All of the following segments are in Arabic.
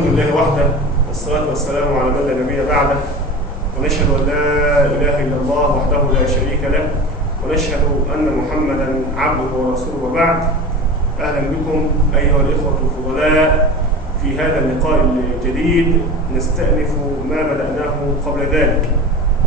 الحمد لله وحده، والصلاة والسلام على من لا نبي بعده، ونشهد أن لا إله إلا الله وحده لا شريك له، ونشهد أن محمدا عبده ورسوله. وبعد، أهلا بكم أيها الإخوة الفضلاء في هذا اللقاء الجديد. نستأنف ما بدأناه قبل ذلك،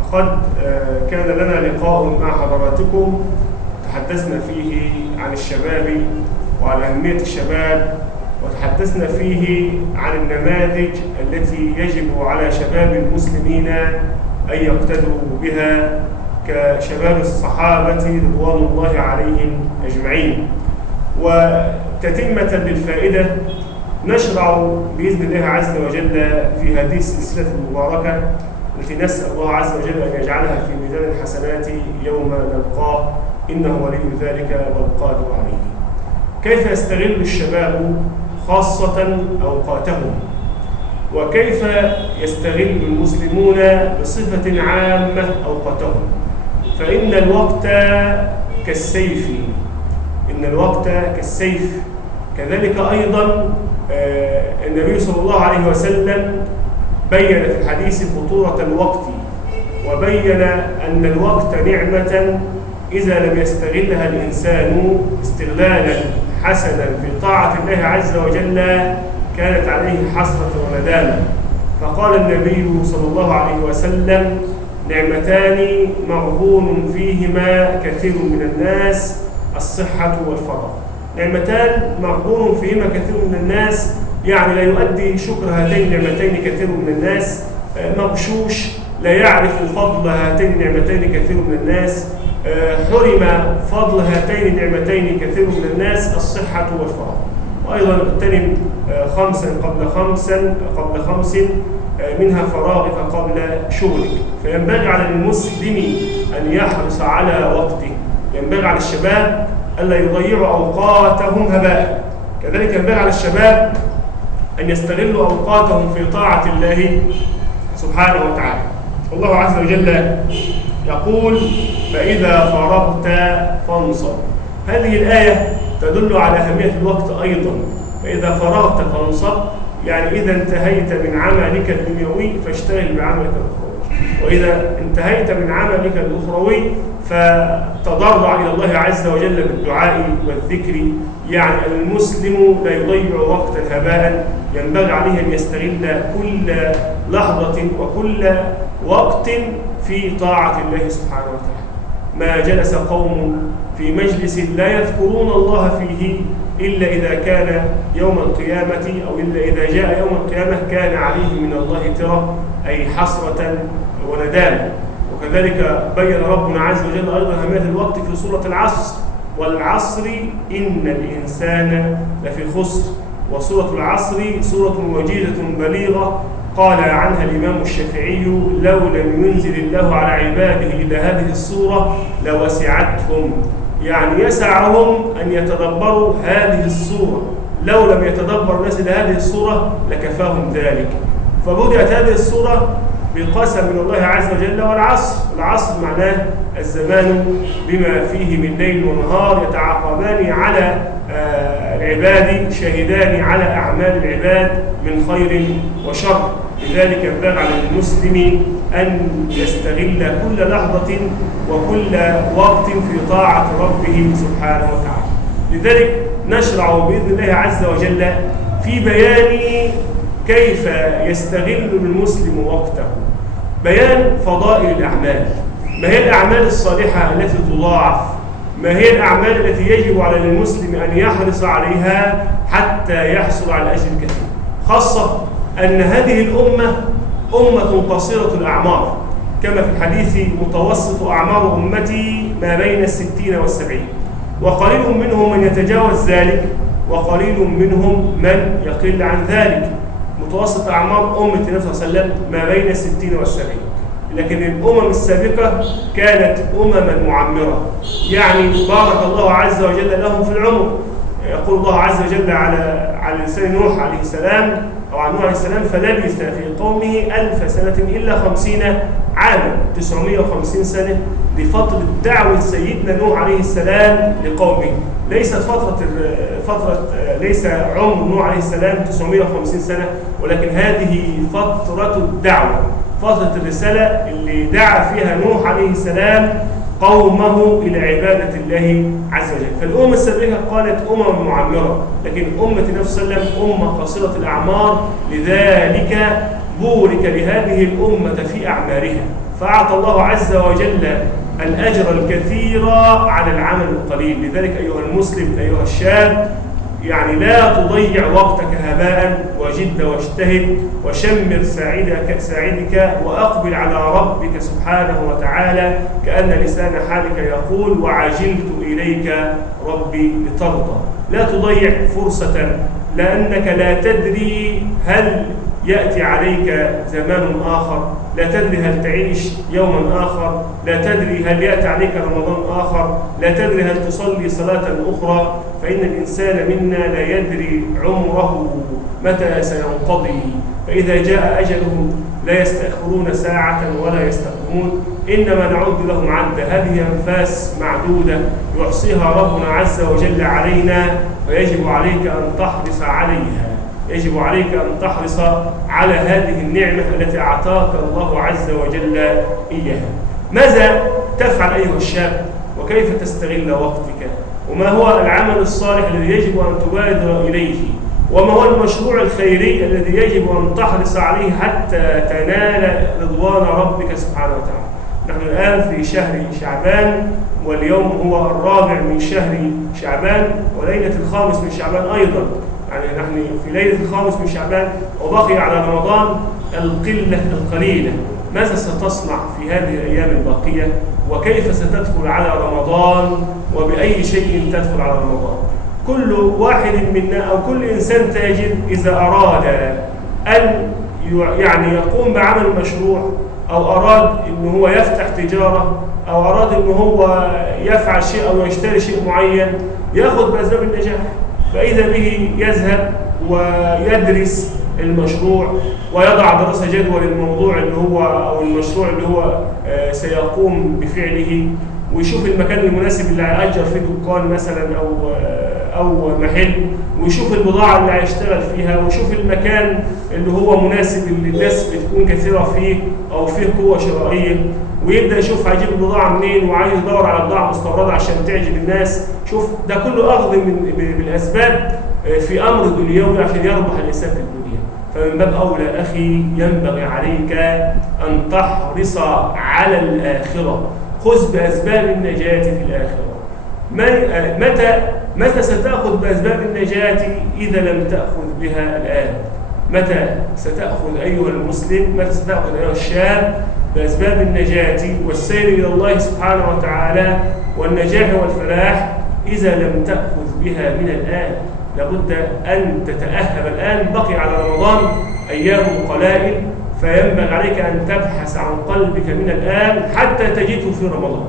فقد كان لنا لقاء مع حضراتكم تحدثنا فيه عن الشباب وعن أهمية الشباب، وتحدثنا فيه عن النماذج التي يجب على شباب المسلمين أن يقتدوا بها كشباب الصحابة رضوان الله عليهم أجمعين. وتتمة للفائدة نشرع بإذن الله عز وجل في هذه السلسلة المباركة التي نسأل الله عز وجل أن يجعلها في ميزان الحسنات يوم نلقاه، إنه ولي ذلك والقادر عليه. كيف يستغل الشباب خاصة أوقاتهم، وكيف يستغل المسلمون بصفة عامة أوقاتهم. فإن الوقت كالسيف، إن الوقت كالسيف. كذلك أيضا النبي صلى الله عليه وسلم بين في الحديث خطورة الوقت، وبين أن الوقت نعمة إذا لم يستغلها الإنسان استغلالا حسنا في طاعة الله عز وجل كانت عليه حسرة وندامة. فقال النبي صلى الله عليه وسلم: نعمتان مغبون فيهما كثير من الناس، الصحة والفراغ. نعمتان مغبون فيهما كثير من الناس، يعني لا يؤدي شكر هاتين النعمتين كثير من الناس، مغشوش، لا يعرف فضل هاتين النعمتين كثير من الناس، حرم فضل هاتين النعمتين كثير من الناس، الصحة والفراغ. وأيضا اغتنم خمسا قبل خمس منها فراغك قبل شغلك. فينبغي على المسلم أن يحرص على وقته، ينبغي على الشباب ألا يضيعوا أوقاتهم هباء. كذلك ينبغي على الشباب أن يستغلوا أوقاتهم في طاعة الله سبحانه وتعالى. الله عز وجل يقول: فإذا فرغت فانصب. هذه الآية تدل على أهمية الوقت أيضا. فإذا فرغت فانصب، يعني إذا انتهيت من عملك الدنيوي فاشتغل بعملك الأخروي، وإذا انتهيت من عملك الأخروي فتضرع إلى الله عز وجل بالدعاء والذكر. يعني المسلم لا يضيع وقتا هباء، ينبغي عليه أن يستغل كل لحظة وكل وقت في طاعة الله سبحانه وتعالى. ما جلس قوم في مجلس لا يذكرون الله فيه إلا إذا كان يوم القيامة، أو إلا إذا جاء يوم القيامة كان عليه من الله ترى، أي حسرة وندامة. وكذلك بين ربنا عز وجل أيضا أهمية الوقت في سورة العصر: والعصر إن الإنسان لفي خسر. وسورة العصر سورة وجيزة بليغة، قال عنها الإمام الشافعي: لو لم ينزل الله على عباده إلا هذه السورة لوسعتهم، يعني يسعهم أن يتدبروا هذه السورة. لو لم يتدبر الناس إلى هذه السورة لكفاهم ذلك. فبدأت هذه السورة بقسم من الله عز وجل: والعصر. العصر معناه الزمان بما فيه من ليل ونهار يتعاقبان على العباد، شاهدان على أعمال العباد من خير وشر. لذلك ينبغي على المسلم أن يستغل كل لحظة وكل وقت في طاعة ربه سبحانه وتعالى. لذلك نشرع بإذن الله عز وجل في بيان كيف يستغل المسلم وقته، بيان فضائل الأعمال. ما هي الأعمال الصالحة التي تضاعف؟ ما هي الأعمال التي يجب على المسلم أن يحرص عليها حتى يحصل على الأجر الكثير؟ خاصة أن هذه الأمة أمة قصيرة الأعمار، كما في الحديث: متوسط أعمار أمتي ما بين 60 و70، وقليل منهم من يتجاوز ذلك، وقليل منهم من يقل عن ذلك. متوسط أعمار أمة النبي صلى الله عليه وسلم ما بين 60 و70، لكن الأمم السابقة كانت أمما معمرة، يعني بارك الله عز وجل لهم في العمر. يقول الله عز وجل على على لسان نوح عليه السلام أو عن نوح عليه السلام فلبث في قومه 1000 سنة إلا 50 عاما، 950 سنة لفترة دعوة سيدنا نوح عليه السلام لقومه. ليست ليس عمر نوح عليه السلام 950 سنة، ولكن هذه فترة الدعوة، فترة الرسالة اللي دعا فيها نوح عليه السلام قومه إلى عبادة الله عز وجل. فالأمة السابقة قالت معمرة، لكن أمة النبي صلى الله عليه وسلم أمة قصيرة الأعمار، لذلك بورك لهذه الأمة في أعمارها، فأعطى الله عز وجل الأجر الكثير على العمل القليل. لذلك أيها المسلم أيها الشاب، يعني لا تضيع وقتك هباء، وجد واجتهد وشمر ساعدك وأقبل على ربك سبحانه وتعالى، كأن لسان حالك يقول وعجلت إليك ربي لترضى. لا تضيع فرصة، لأنك لا تدري هل يأتي عليك زمان آخر، لا تدري هل تعيش يوما آخر، لا تدري هل يأتي عليك رمضان آخر، لا تدري هل تصلي صلاة أخرى. فإن الإنسان منا لا يدري عمره متى سينقضي، فإذا جاء أجلهم لا يستأخرون ساعة ولا يستقدمون، إنما نعد لهم عدا. هذه أنفاس معدودة يحصيها ربنا عز وجل علينا، فيجب عليك أن تحرص عليها، يجب عليك أن تحرص على هذه النعمة التي أعطاك الله عز وجل إياها. ماذا تفعل أيها الشاب؟ وكيف تستغل وقتك؟ وما هو العمل الصالح الذي يجب أن تبادر إليه؟ وما هو المشروع الخيري الذي يجب أن تحرص عليه حتى تنال رضوان ربك سبحانه وتعالى؟ نحن الآن في شهر شعبان، واليوم هو 4 من شهر شعبان، وليلة 5 من شعبان أيضا. يعني نحن في ليلة 5 من شعبان، وبقي على رمضان القلة القليلة. ماذا ستصنع في هذه الأيام الباقية؟ وكيف ستدخل على رمضان؟ وبأي شيء تدخل على رمضان؟ كل واحد منا أو كل إنسان تاجر إذا أراد أن يعني يقوم بعمل مشروع، أو أراد أنه هو يفتح تجارة، أو أراد أنه هو يفعل شيء أو يشتري شيء معين، يأخذ بأسباب النجاح. فإذا به يذهب ويدرس المشروع ويضع دراسة جدوى للموضوع اللي هو أو المشروع اللي هو سيقوم بفعله، ويشوف المكان المناسب اللي هيأجر فيه دكان مثلا أو محل، ويشوف البضاعة اللي هيشتغل فيها، ويشوف المكان اللي هو مناسب اللي الناس بتكون كثيرة فيه أو فيه قوة شرائية، ويبدأ يشوف هيجيب البضاعة منين، وعايز يدور على بضاعة مستوردة عشان تعجب الناس. شوف ده كله أخذ بالأسباب في أمر دنيوي عشان يربح الإنسان في الدنيا. فمن باب أولى أخي ينبغي عليك أن تحرص على الآخرة. خذ بأسباب النجاة في الآخرة. متى ستأخذ بأسباب النجاة إذا لم تأخذ بها الآن؟ متى ستأخذ أيها المسلم، متى ستأخذ أيها الشاب بأسباب النجاة والسير إلى الله سبحانه وتعالى والنجاح والفلاح إذا لم تأخذ بها من الآن؟ لابد أن تتأهب الآن. بقي على رمضان أيام قلائل، فينبغي عليك أن تبحث عن قلبك من الآن حتى تجده في رمضان.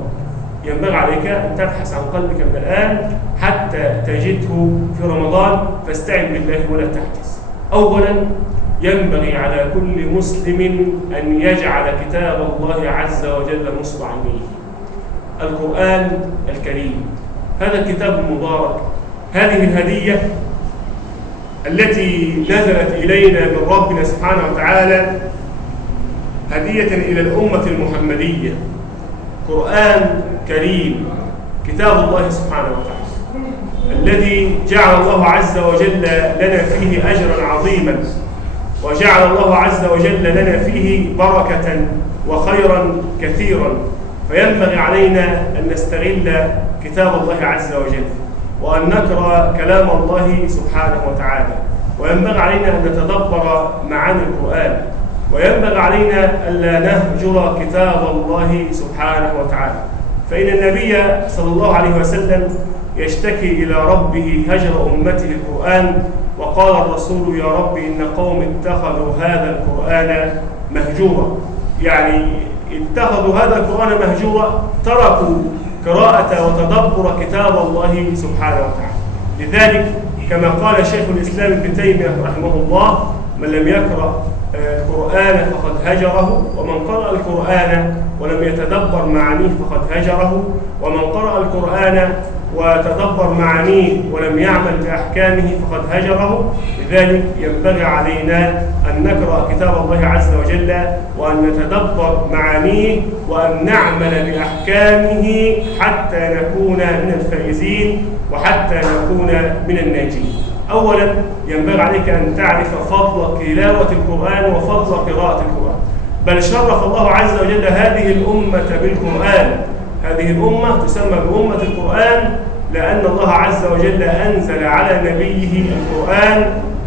ينبغي عليك أن تبحث عن قلبك من الآن حتى تجده في رمضان، فاستعن بالله ولا تحجز. أولا ينبغي على كل مسلم أن يجعل كتاب الله عز وجل نصب عينيه، القرآن الكريم. هذا الكتاب المبارك، هذه الهدية التي نزلت إلينا من ربنا سبحانه وتعالى هدية إلى الأمة المحمدية، قرآن كريم، كتاب الله سبحانه وتعالى الذي جعل الله عز وجل لنا فيه أجرا عظيما، وجعل الله عز وجل لنا فيه بركة وخيرا كثيرا. فينبغي علينا أن نستغل كتاب الله عز وجل، وأن نقرأ كلام الله سبحانه وتعالى، وينبغي علينا أن نتدبر معاني القرآن، وينبغي علينا ألا نهجر كتاب الله سبحانه وتعالى. فإن النبي صلى الله عليه وسلم يشتكي إلى ربه هجر أمته القرآن، وقال الرسول يا رب إن قوم اتخذوا هذا القرآن مهجورا، يعني اتخذوا هذا القرآن مهجورا، تركوا قراءة وتدبر كتاب الله سبحانه وتعالى. لذلك كما قال شيخ الإسلام ابن تيمية رحمه الله: من لم يقرأ القرآن فقد هجره، ومن قرأ القرآن ولم يتدبر معانيه فقد هجره، ومن قرأ القرآن وتدبر معانيه ولم يعمل بأحكامه فقد هجره. لذلك ينبغي علينا أن نقرأ كتاب الله عز وجل وأن نتدبر معانيه وأن نعمل بأحكامه حتى نكون من الفائزين وحتى نكون من الناجين. أولا ينبغي عليك أن تعرف فضل تلاوة القرآن وفضل قراءة القرآن، بل شرف الله عز وجل هذه الأمة بالقرآن. هذه الأمة تسمى بأمة القرآن لأن الله عز وجل أنزل على نبيه القرآن،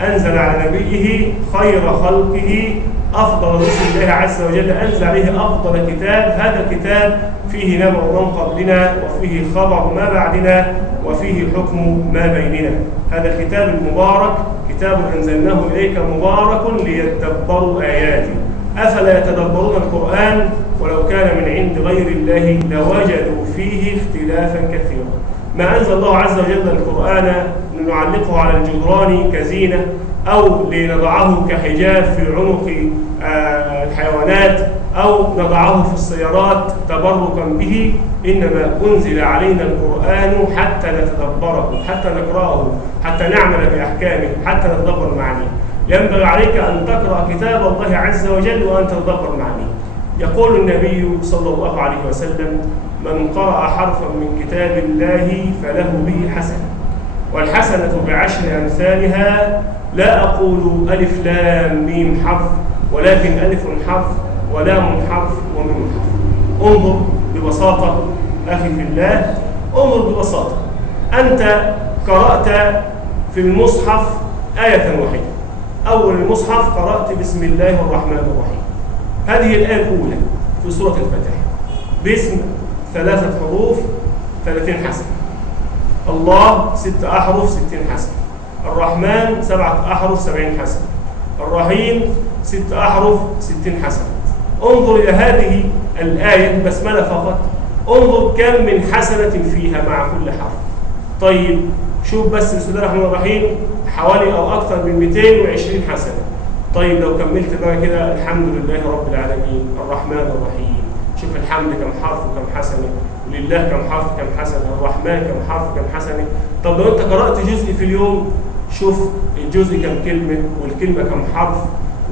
أنزل على نبيه خير خلقه أفضل رسل الله عز وجل، أنزل عليه أفضل كتاب. هذا الكتاب فيه نبأ من قبلنا وفيه خبر ما بعدنا وفيه حكم ما بيننا. هذا الكتاب المبارك كتاب أنزلناه إليك مبارك ليتدبروا آياته، أفلا يتدبرون القرآن ولو كان من عند غير الله لوجدوا فيه اختلافا كثيرا. ما أنزل الله عز وجل القرآن لنعلقه على الجدران كزينة أو لنضعه كحجاب في عنق الحيوانات أو نضعه في السيارات تبركا به، إنما أنزل علينا القرآن حتى نتدبره، حتى نقرأه، حتى نعمل بأحكامه، حتى نتدبر معانيه. ينبغي عليك أن تقرأ كتاب الله عز وجل وأن تتدبر معانيه. يقول النبي صلى الله عليه وسلم: من قرأ حرفا من كتاب الله فله به حسنة، والحسنة بعشر أمثالها، لا أقول ألف لام ميم حرف، ولكن ألف حرف ولام حرف وميم حرف. انظر ببساطة أخي في الله، انظر ببساطة. أنت قرأت في المصحف آية واحدة، أول المصحف قرأت بسم الله الرحمن الرحيم. هذه الآية الأولى في سورة الفاتحة، باسم 3 حروف 30 حسنة، الله 6 أحرف 60 حسنة، الرحمن 7 أحرف 70 حسنة، الرحيم 6 أحرف 60 حسنة. انظر إلى هذه الآية البسملة فقط، انظر كم من حسنة فيها مع كل حرف. طيب شوف بس بسم الله الرحمن الرحيم حوالي أو أكثر من 220 حسنة. طيب لو كملت بقى كده: الحمد لله رب العالمين الرحمن الرحيم، شوف الحمد كم حرف وكم حسنة، ولله كم حرف كم حسنة، الرحمن كم حرف كم حسنة. طب لو أنت قرأت جزء في اليوم، شوف الجزء كم كلمة والكلمة كم حرف،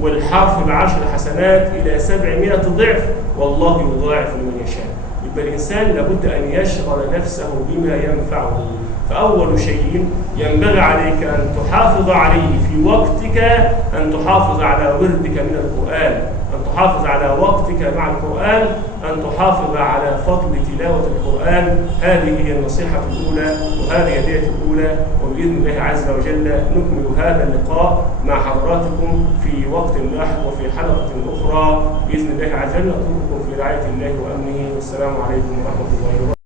والحرف ب10 حسنات إلى 700 ضعف، والله يضاعف لمن يشاء. يبقى الإنسان لابد أن يشغل نفسه بما ينفعه. فأول شيء ينبغي عليك أن تحافظ عليه في وقتك، أن تحافظ على وردك من القرآن، أن تحافظ على وقتك مع القرآن، أن تحافظ على فضل تلاوة القرآن. هذه هي النصيحة الأولى وهذه الهدية الأولى، وبإذن الله عز وجل نكمل هذا اللقاء مع حضراتكم في وقت لاحق وفي حلقة أخرى بإذن الله عز وجل. أترككم في رعاية الله وأمنه، والسلام عليكم ورحمة الله وبركاته.